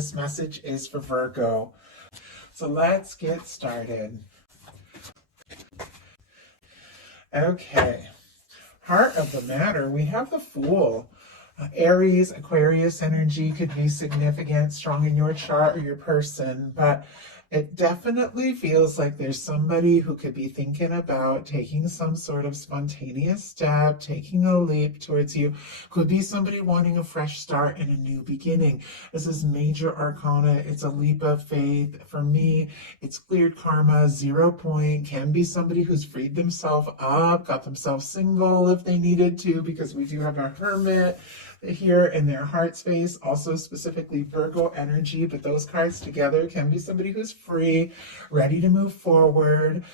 this message is for Virgo. So let's get started. Okay, heart of the matter, we have the Fool. Aries, Aquarius energy could be significant, strong in your chart or your person, but it definitely feels like there's somebody who could be thinking about taking some sort of spontaneous step, taking a leap towards you. Could be somebody wanting a fresh start and a new beginning. This is major arcana. It's a leap of faith. For me, it's cleared karma, 0 point. Can be somebody who's freed themselves up, got themselves single if they needed to, because we do have a Hermit here in their heart space, also specifically Virgo energy, but those cards together can be somebody who's free, ready to move forward.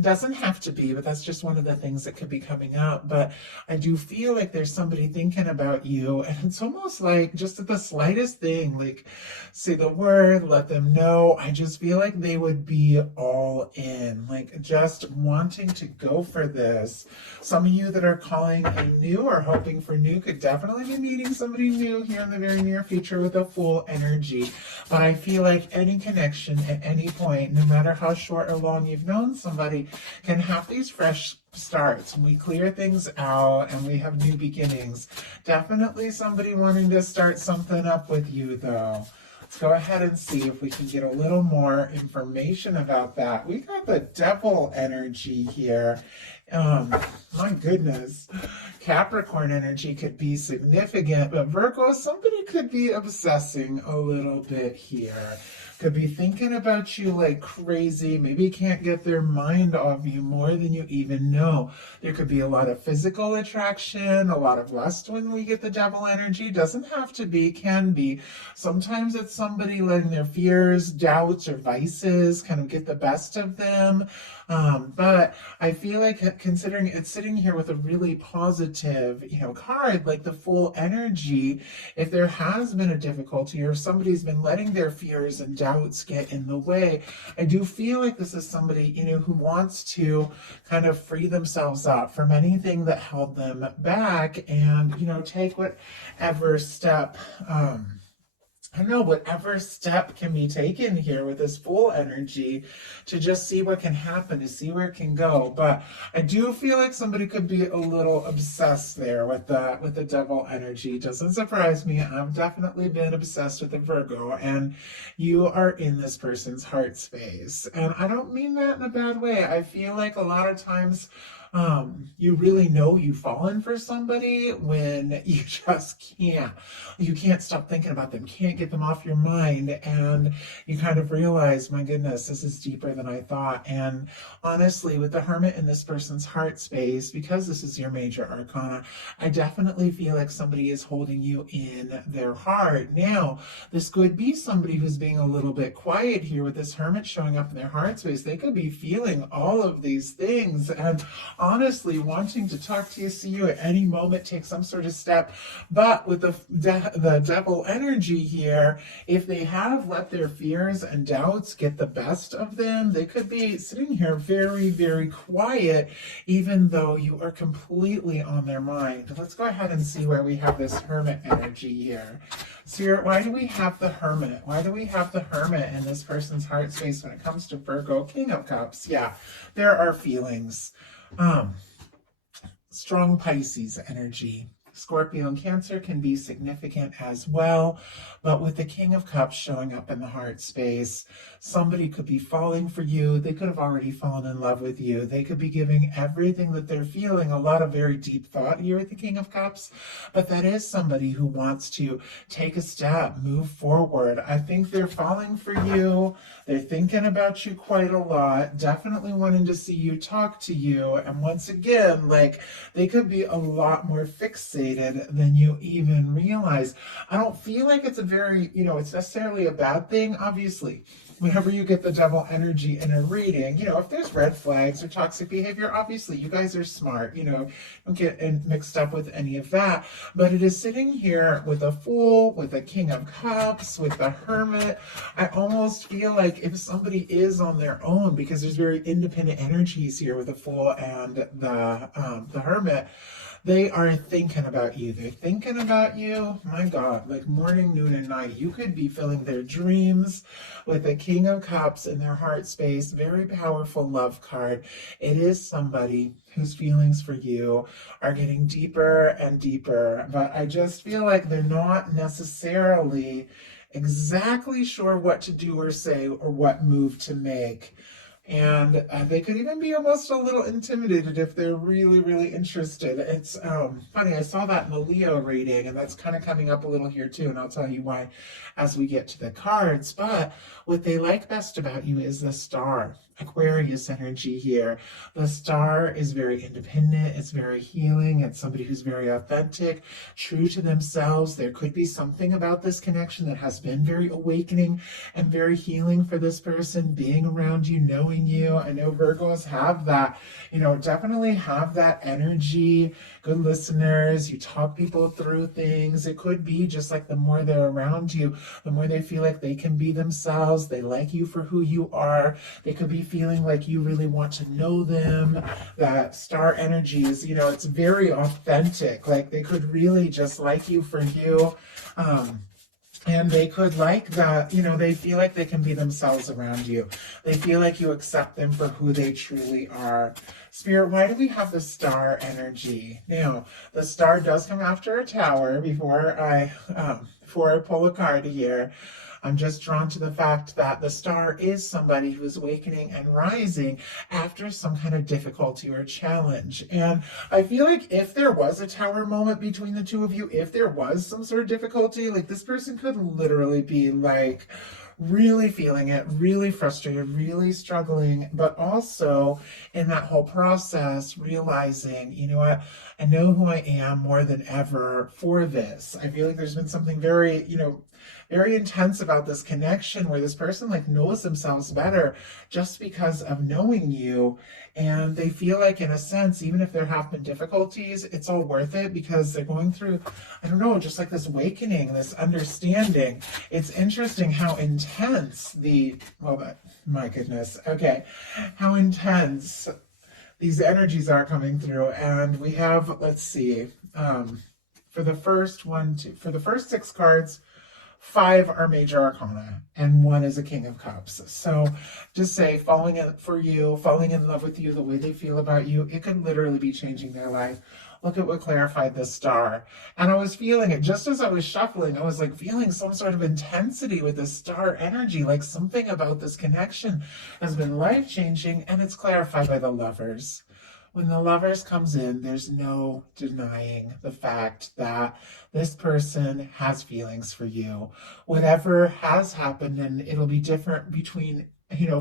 Doesn't have to be, but that's just one of the things that could be coming up. But I do feel like there's somebody thinking about you, and it's almost like just at the slightest thing, like say the word, let them know. I just feel like they would be all in, like just wanting to go for this. Some of you that are calling a new or hoping for new could definitely be meeting somebody new here in the very near future with a Fool energy. But I feel like any connection at any point, no matter how short or long you've known somebody, can have these fresh starts. When we clear things out and we have new beginnings. Definitely somebody wanting to start something up with you, though. Let's go ahead and see if we can get a little more information about that. We got the Devil energy here. My goodness. Capricorn energy could be significant, but Virgo, somebody could be obsessing a little bit here. Could be thinking about you like crazy. Maybe can't get their mind off you more than you even know. There could be a lot of physical attraction, a lot of lust when we get the Devil energy. Doesn't have to be, can be. Sometimes it's somebody letting their fears, doubts, or vices kind of get the best of them. But I feel like considering it's sitting here with a really positive, card like the Fool energy, if there has been a difficulty or if somebody's been letting their fears and doubts get in the way, I do feel like this is somebody, who wants to kind of free themselves up from anything that held them back and, take whatever step, whatever step can be taken here with this Fool energy to just see what can happen, to see where it can go. But I do feel like somebody could be a little obsessed there with the Devil energy. Doesn't surprise me. I've definitely been obsessed with the Virgo, and you are in this person's heart space. And I don't mean that in a bad way. I feel like a lot of times you really know you've fallen for somebody when you just can't. You can't stop thinking about them, can't get them off your mind, and you kind of realize, my goodness, this is deeper than I thought. And honestly, with the Hermit in this person's heart space, because this is your major arcana, I definitely feel like somebody is holding you in their heart. Now, this could be somebody who's being a little bit quiet here with this Hermit showing up in their heart space. They could be feeling all of these things and honestly wanting to talk to you, see you at any moment, take some sort of step. But with the Devil energy here, if they have let their fears and doubts get the best of them, they could be sitting here very, very quiet, even though you are completely on their mind. Let's go ahead and see where we have this Hermit energy here. So why do we have the Hermit? Why do we have the Hermit in this person's heart space when it comes to Virgo? King of Cups. Yeah, there are feelings. Strong Pisces energy. Scorpio and Cancer can be significant as well, but with the King of Cups showing up in the heart space, somebody could be falling for you. They could have already fallen in love with you. They could be giving everything that they're feeling, a lot of very deep thought here with the King of Cups, but that is somebody who wants to take a step, move forward. I think they're falling for you. They're thinking about you quite a lot, definitely wanting to see you, talk to you, and once again, like, they could be a lot more fixated than you even realize. I don't feel like it's a very, it's necessarily a bad thing. Obviously, whenever you get the Devil energy in a reading, if there's red flags or toxic behavior, obviously you guys are smart, don't get mixed up with any of that. But it is sitting here with a Fool, with a King of Cups, with the Hermit. I almost feel like if somebody is on their own, because there's very independent energies here with the Fool and the Hermit, They are thinking about you. They're thinking about you. My God, like morning, noon, and night. You could be filling their dreams with the King of Cups in their heart space. Very powerful love card. It is somebody whose feelings for you are getting deeper and deeper. But I just feel like they're not necessarily exactly sure what to do or say or what move to make. And they could even be almost a little intimidated if they're really, really interested. It's funny, I saw that in the Leo reading, and that's kind of coming up a little here too, and I'll tell you why as we get to the cards. But what they like best about you is the star. Aquarius energy here. The star is very independent, it's very healing, it's somebody who's very authentic, true to themselves. There could be something about this connection that has been very awakening and very healing for this person, being around you, knowing you. I know Virgos have that, definitely have that energy, good listeners, you talk people through things. It could be just like the more they're around you, the more they feel like they can be themselves, they like you for who you are. They could be feeling like you really want to know them. That star energy is, it's very authentic. Like they could really just like you for you. And they could like that, they feel like they can be themselves around you. They feel like you accept them for who they truly are. Spirit, why do we have the star energy? Now, the star does come after a tower before I pull a card here. I'm just drawn to the fact that the star is somebody who's awakening and rising after some kind of difficulty or challenge. And I feel like if there was a tower moment between the two of you, if there was some sort of difficulty, like this person could literally be like really feeling it, really frustrated, really struggling, but also in that whole process, realizing, you know what, I know who I am more than ever for this. I feel like there's been something very, very intense about this connection where this person like knows themselves better just because of knowing you. And they feel like, in a sense, even if there have been difficulties, it's all worth it because they're going through, I don't know, just like this awakening, this understanding. It's interesting how intense my goodness. Okay. How intense these energies are coming through. And we have, let's see, for the first six cards, 5 are major arcana and 1 is a King of Cups. So just say falling in love with you, the way they feel about you, it could literally be changing their life. Look at what clarified the star. And I was feeling it just as I was shuffling. I was like feeling some sort of intensity with this star energy, like something about this connection has been life-changing, and it's clarified by the Lovers. When the Lovers comes in, there's no denying the fact that this person has feelings for you. Whatever has happened, and it'll be different between,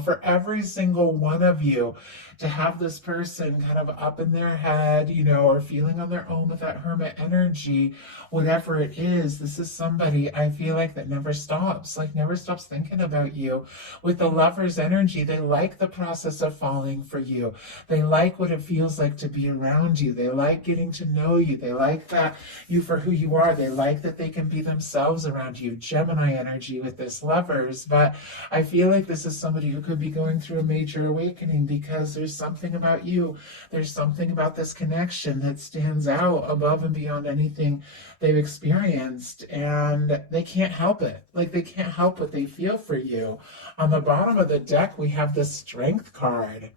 for every single one of you, to have this person kind of up in their head, or feeling on their own with that hermit energy, whatever it is, this is somebody I feel like that never stops thinking about you. With the Lover's energy, they like the process of falling for you. They like what it feels like to be around you. They like getting to know you. They like that you for who you are. They like that they can be themselves around you. Gemini energy with this Lovers. But I feel like this is somebody who could be going through a major awakening because there's something about you. There's something about this connection that stands out above and beyond anything they've experienced, and they can't help it. Like they can't help what they feel for you. On the bottom of the deck, we have the Strength card.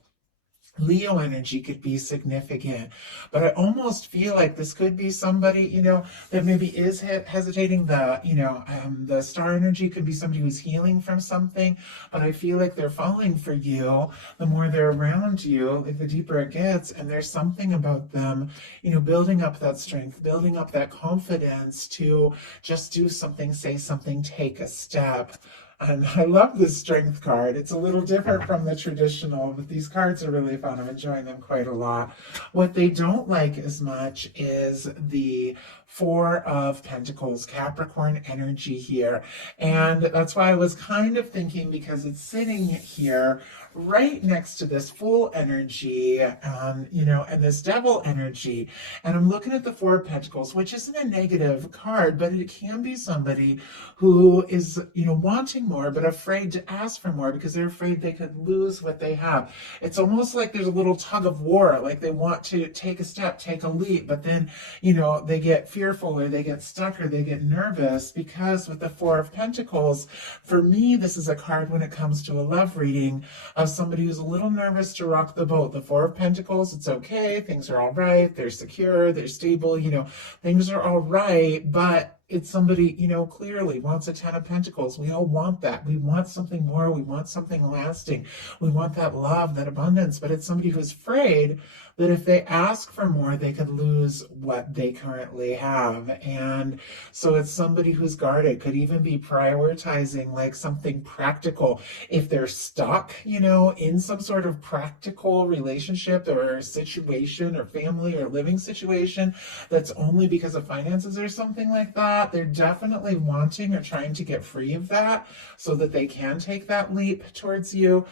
Leo energy could be significant, but I almost feel like this could be somebody, that maybe is hesitating. The star energy could be somebody who's healing from something, but I feel like they're falling for you the more they're around you, like the deeper it gets, and there's something about them, building up that strength, building up that confidence to just do something, say something, take a step. And I love this Strength card. It's a little different from the traditional, but these cards are really fun. I'm enjoying them quite a lot. What they don't like as much is the Four of Pentacles, Capricorn energy here. And that's why I was kind of thinking, because it's sitting here right next to this Fool energy, and this Devil energy. And I'm looking at the Four of Pentacles, which isn't a negative card, but it can be somebody who is, wanting more, but afraid to ask for more because they're afraid they could lose what they have. It's almost like there's a little tug of war, like they want to take a step, take a leap, but then, they get fearful or they get stuck or they get nervous, because with the Four of Pentacles, for me, this is a card when it comes to a love reading of somebody who's a little nervous to rock the boat. The Four of Pentacles, it's okay, things are all right, they're secure, they're stable, things are all right, but it's somebody, clearly wants a Ten of Pentacles. We all want that. We want something more. We want something lasting. We want that love, that abundance, but it's somebody who's afraid that if they ask for more, they could lose what they currently have. And so it's somebody who's guarded, could even be prioritizing like something practical. If they're stuck, in some sort of practical relationship or situation or family or living situation that's only because of finances or something like that, they're definitely wanting or trying to get free of that so that they can take that leap towards you.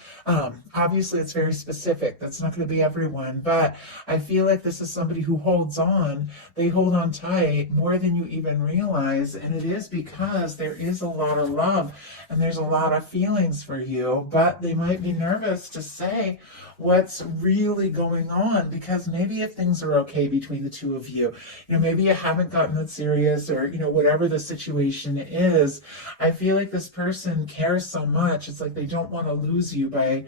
Obviously, it's very specific. That's not going to be everyone, but I feel like this is somebody who holds on. They hold on tight more than you even realize, and it is because there is a lot of love and there's a lot of feelings for you, but they might be nervous to say what's really going on, because maybe if things are okay between the two of you, maybe you haven't gotten that serious, or whatever the situation is, I feel like this person cares so much. It's like they don't want to lose you by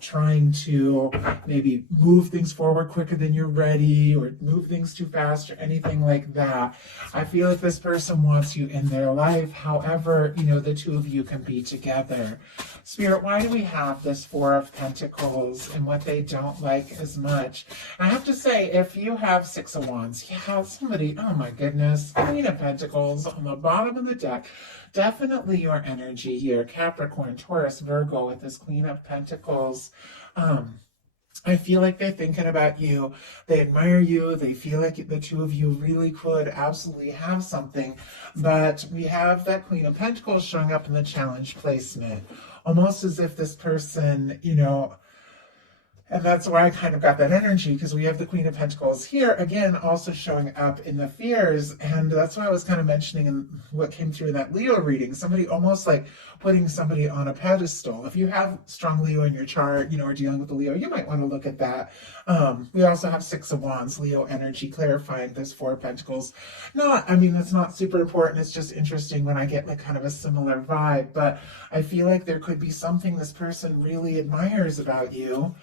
trying to maybe move things forward quicker than you're ready, or move things too fast, or anything like that. I feel like this person wants you in their life. However, the two of you can be together. Spirit, why do we have this Four of Pentacles and what they don't like as much? I have to say, if you have Six of Wands, somebody, oh my goodness, Queen of Pentacles on the bottom of the deck, definitely your energy here, Capricorn, Taurus, Virgo, with this Queen of Pentacles. I feel like they're thinking about you. They admire you. They feel like the two of you really could absolutely have something. But we have that Queen of Pentacles showing up in the challenge placement. Almost as if this person, and that's why I kind of got that energy, because we have the Queen of Pentacles here, again, also showing up in the fears. And that's why I was kind of mentioning in what came through in that Leo reading, somebody almost like putting somebody on a pedestal. If you have strong Leo in your chart, or dealing with the Leo, you might want to look at that. We also have Six of Wands, Leo energy, clarifying this Four of Pentacles. That's not super important. It's just interesting when I get like kind of a similar vibe, but I feel like there could be something this person really admires about you,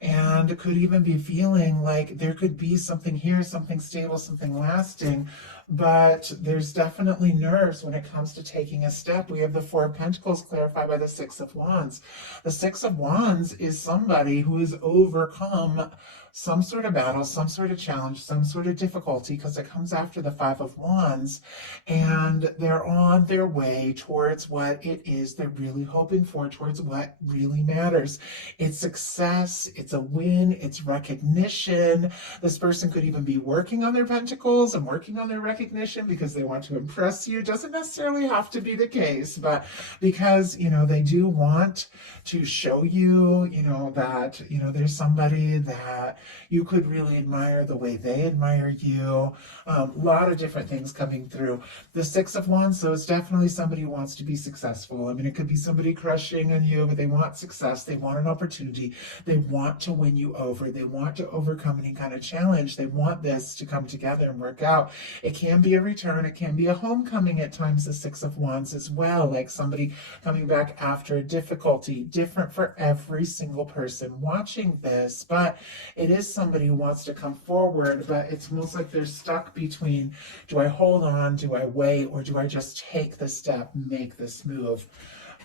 and could even be feeling like there could be something here, something stable, something lasting, but there's definitely nerves when it comes to taking a step. We have the Four of Pentacles clarified by the Six of Wands. The Six of Wands is somebody who has overcome some sort of battle, some sort of challenge, some sort of difficulty, because it comes after the Five of Wands, and they're on their way towards what it is they're really hoping for, towards what really matters. It's success, it's a win, it's recognition. This person could even be working on their pentacles and working on their recognition because they want to impress you. It doesn't necessarily have to be the case, but because, they do want to show you, that, there's somebody that you could really admire the way they admire you. A lot of different things coming through. The Six of Wands, so it's definitely somebody who wants to be successful. It could be somebody crushing on you, but they want success. They want an opportunity. They want to win you over. They want to overcome any kind of challenge. They want this to come together and work out. It can be a return. It can be a homecoming at times, the Six of Wands as well, like somebody coming back after a difficulty. Different for every single person watching this, but it is somebody who wants to come forward, but it's almost like they're stuck between, do I hold on, do I wait, or do I just take the step, make this move?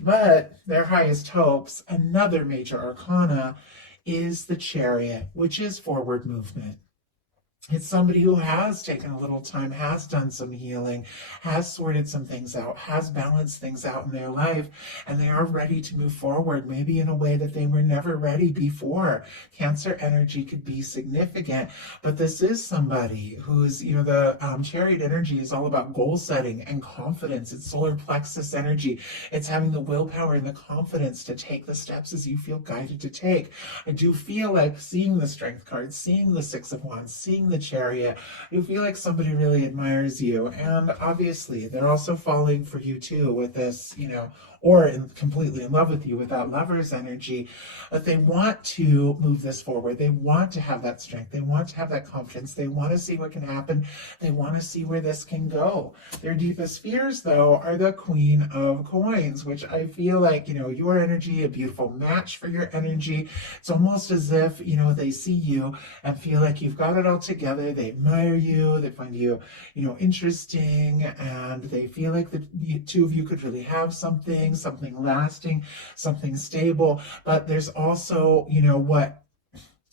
But their highest hopes, another major arcana, is the Chariot, which is forward movement. It's somebody who has taken a little time, has done some healing, has sorted some things out, has balanced things out in their life, and they are ready to move forward, maybe in a way that they were never ready before. Cancer energy could be significant, but this is somebody who's, the chariot energy is all about goal setting and confidence. It's solar plexus energy. It's having the willpower and the confidence to take the steps as you feel guided to take. I do feel like seeing the strength card, seeing the Six of Wands, seeing the chariot, you feel like somebody really admires you. And obviously, they're also falling for you too with this, or completely in love with you with that lover's energy. But they want to move this forward. They want to have that strength. They want to have that confidence. They want to see what can happen. They want to see where this can go. Their deepest fears, though, are the Queen of Coins, which I feel like, your energy, a beautiful match for your energy. It's almost as if, they see you and feel like you've got it all together. They admire you. They find you, interesting, and they feel like the two of you could really have something lasting, something stable. But there's also, what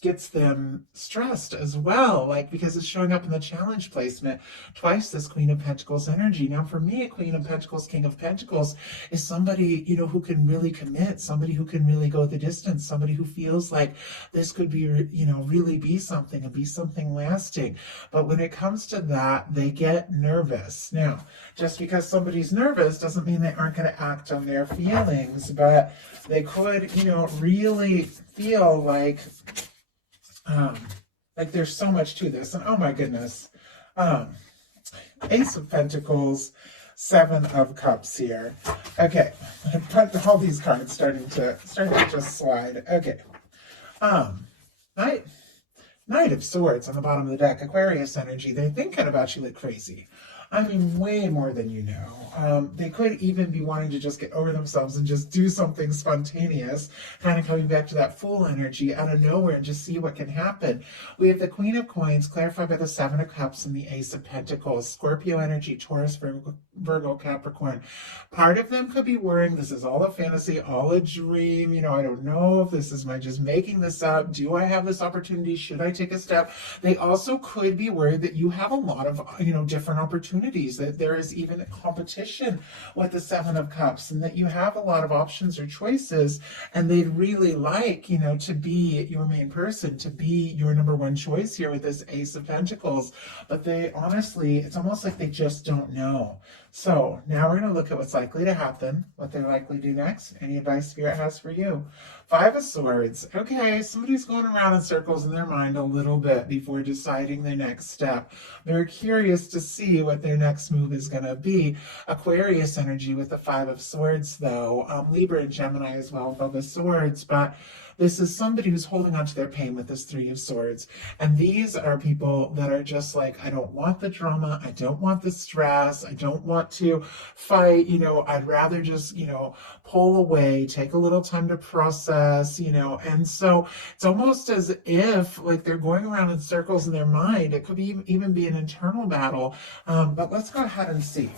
gets them stressed as well, like, because it's showing up in the challenge placement twice, this Queen of Pentacles energy. Now for me, a Queen of Pentacles, King of Pentacles is somebody, who can really commit, somebody who can really go the distance, somebody who feels like this could be, really be something and be something lasting. But when it comes to that, they get nervous. Now, just because somebody's nervous doesn't mean they aren't going to act on their feelings, but they could, really feel like there's so much to this. And oh my goodness, Ace of Pentacles, Seven of Cups here. Okay, all these cards starting to just slide. Okay, Knight of Swords on the bottom of the deck. Aquarius energy. They're thinking about you like crazy. I mean, way more than you know. They could even be wanting to just get over themselves and just do something spontaneous, kind of coming back to that Fool energy out of nowhere and just see what can happen. We have the Queen of Coins, clarified by the Seven of Cups and the Ace of Pentacles. Scorpio energy, Taurus, Virgo, Capricorn. Part of them could be worrying, this is all a fantasy, all a dream. I don't know if this is my just making this up. Do I have this opportunity? Should I take a step? They also could be worried that you have a lot of, different opportunities, that there is even a competition with the Seven of Cups, and that you have a lot of options or choices, and they'd really like, to be your main person, to be your number one choice here with this Ace of Pentacles. But they honestly, it's almost like they just don't know. So now we're going to look at what's likely to happen, what they're likely to do next, any advice Spirit has for you. Five of Swords. Okay, somebody's going around in circles in their mind a little bit before deciding their next step. They're curious to see what their next move is going to be. Aquarius energy with the Five of Swords, though. Libra and Gemini as well, Five of Swords. But this is somebody who's holding on to their pain with this Three of Swords. And these are people that are just like, I don't want the drama. I don't want the stress. I don't want to fight. I'd rather just, pull away, take a little time to process, And so it's almost as if like they're going around in circles in their mind. It could even be an internal battle. But let's go ahead and see.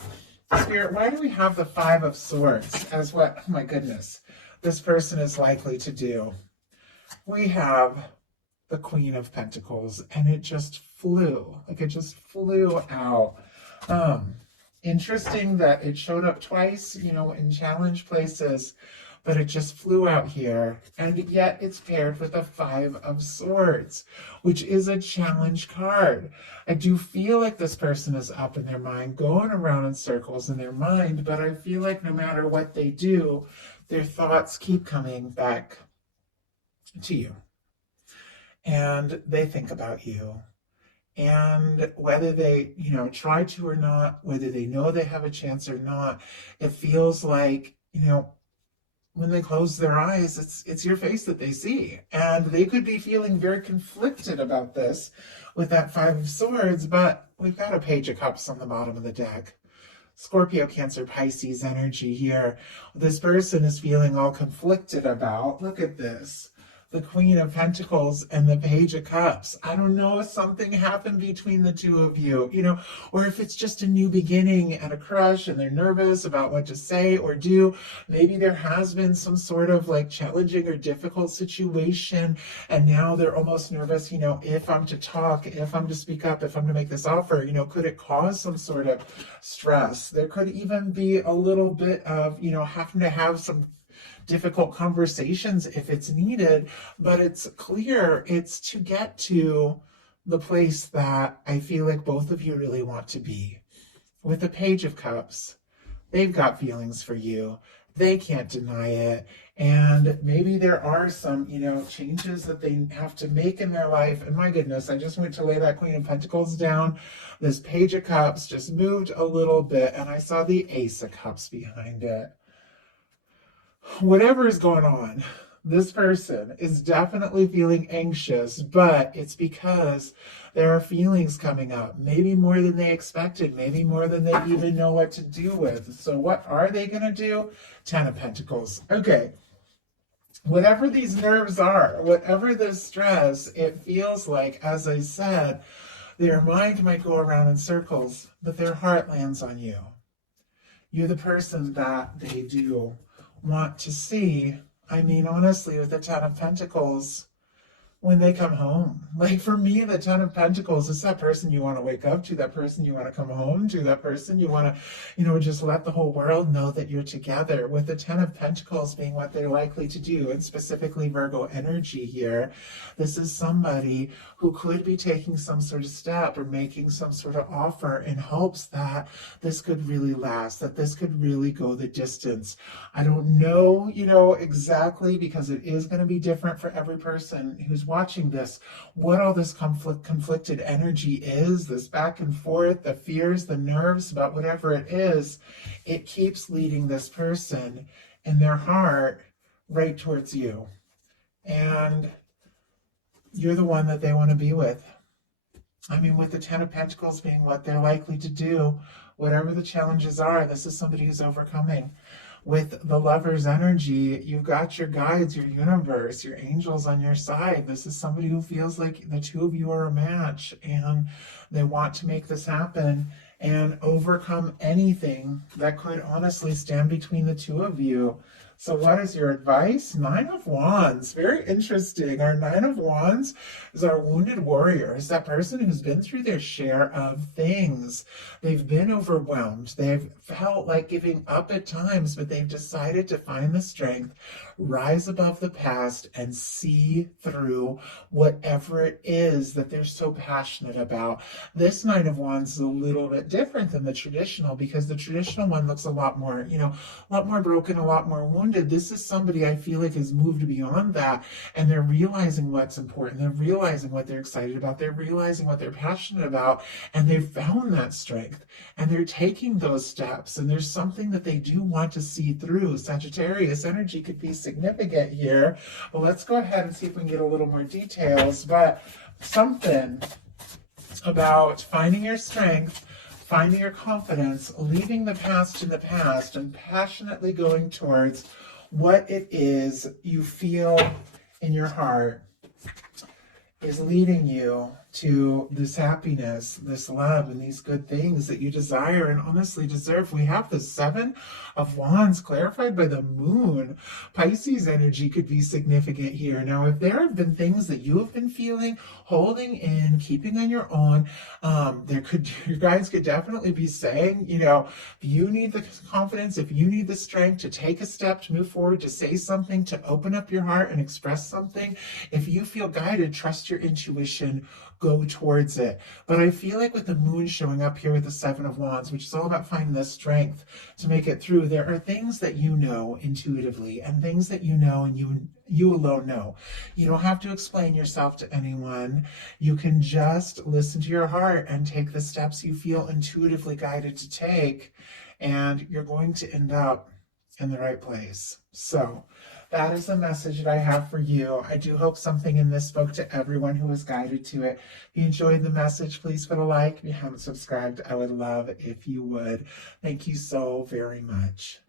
Spirit, why do we have the Five of Swords as what, oh my goodness, this person is likely to do? We have the Queen of Pentacles, and it just flew. Like, it just flew out. Interesting that it showed up twice, in challenge places, but it just flew out here. And yet it's paired with the Five of Swords, which is a challenge card. I do feel like this person is up in their mind, going around in circles in their mind, but I feel like no matter what they do, their thoughts keep coming back to you, and they think about you, and whether they try to or not, whether they know they have a chance or not, it feels like when they close their eyes, it's your face that they see, and they could be feeling very conflicted about this with that Five of Swords. But we've got a Page of Cups on the bottom of the deck. Scorpio, Cancer, Pisces energy here. This person is feeling all conflicted about, look at this, the Queen of Pentacles and the Page of Cups. I don't know if something happened between the two of you, or if it's just a new beginning and a crush and they're nervous about what to say or do. Maybe there has been some sort of like challenging or difficult situation, and now they're almost nervous, if I'm to talk, if I'm to speak up, if I'm to make this offer, could it cause some sort of stress? There could even be a little bit of, having to have some difficult conversations if it's needed, but it's clear it's to get to the place that I feel like both of you really want to be. With the Page of Cups, they've got feelings for you. They can't deny it. And maybe there are some, changes that they have to make in their life. And my goodness, I just went to lay that Queen of Pentacles down. This Page of Cups just moved a little bit, and I saw the Ace of Cups behind it. Whatever is going on, this person is definitely feeling anxious, but it's because there are feelings coming up, maybe more than they expected, maybe more than they even know what to do with. So what are they going to do? 10 of Pentacles. Okay. Whatever these nerves are, whatever the stress, it feels like, as I said, their mind might go around in circles, but their heart lands on you. You're the person that they do want to see. I mean, honestly, with the 10 of Pentacles, when they come home, like for me, the 10 of Pentacles is that person you want to wake up to, that person you want to come home to, that person you want to, just let the whole world know that you're together. With the 10 of Pentacles being what they're likely to do, and specifically Virgo energy here, this is somebody who could be taking some sort of step or making some sort of offer in hopes that this could really last, that this could really go the distance. I don't know, exactly, because it is going to be different for every person who's watching this, what all this conflicted energy is, this back and forth, the fears, the nerves about whatever it is. It keeps leading this person in their heart right towards you. And you're the one that they want to be with. I mean, with the 10 of Pentacles being what they're likely to do, whatever the challenges are, this is somebody who's overcoming. With the Lover's energy, you've got your guides, your universe, your angels on your side. This is somebody who feels like the two of you are a match, and they want to make this happen and overcome anything that could honestly stand between the two of you. So what is your advice? 9 of Wands. Very interesting. Our 9 of Wands is our wounded warrior. Is that person who's been through their share of things. They've been overwhelmed. They've felt like giving up at times, but they've decided to find the strength, rise above the past, and see through whatever it is that they're so passionate about. This 9 of Wands is a little bit different than the traditional, because the traditional one looks a lot more, a lot more broken, a lot more wounded. This is somebody I feel like has moved beyond that, and they're realizing what's important. They're realizing what they're excited about. They're realizing what they're passionate about, and they've found that strength, and they're taking those steps, and there's something that they do want to see through. Sagittarius energy could be significant here. Well, let's go ahead and see if we can get a little more details, but something about finding your strength, finding your confidence, leaving the past in the past, and passionately going towards what it is you feel in your heart is leading you to this happiness, this love, and these good things that you desire and honestly deserve. We have the 7 of Wands clarified by the Moon. Pisces energy could be significant here. Now, if there have been things that you have been feeling, holding in, keeping on your own, you guys could definitely be saying, if you need the confidence, if you need the strength to take a step, to move forward, to say something, to open up your heart and express something, if you feel guided, trust your intuition, go towards it. But I feel like with the Moon showing up here with the 7 of Wands, which is all about finding the strength to make it through, there are things that you know intuitively, and things that you know and you alone know. You don't have to explain yourself to anyone. You can just listen to your heart and take the steps you feel intuitively guided to take, and you're going to end up in the right place. So that is the message that I have for you. I do hope something in this spoke to everyone who was guided to it. If you enjoyed the message, please put a like. If you haven't subscribed, I would love if you would. Thank you so very much.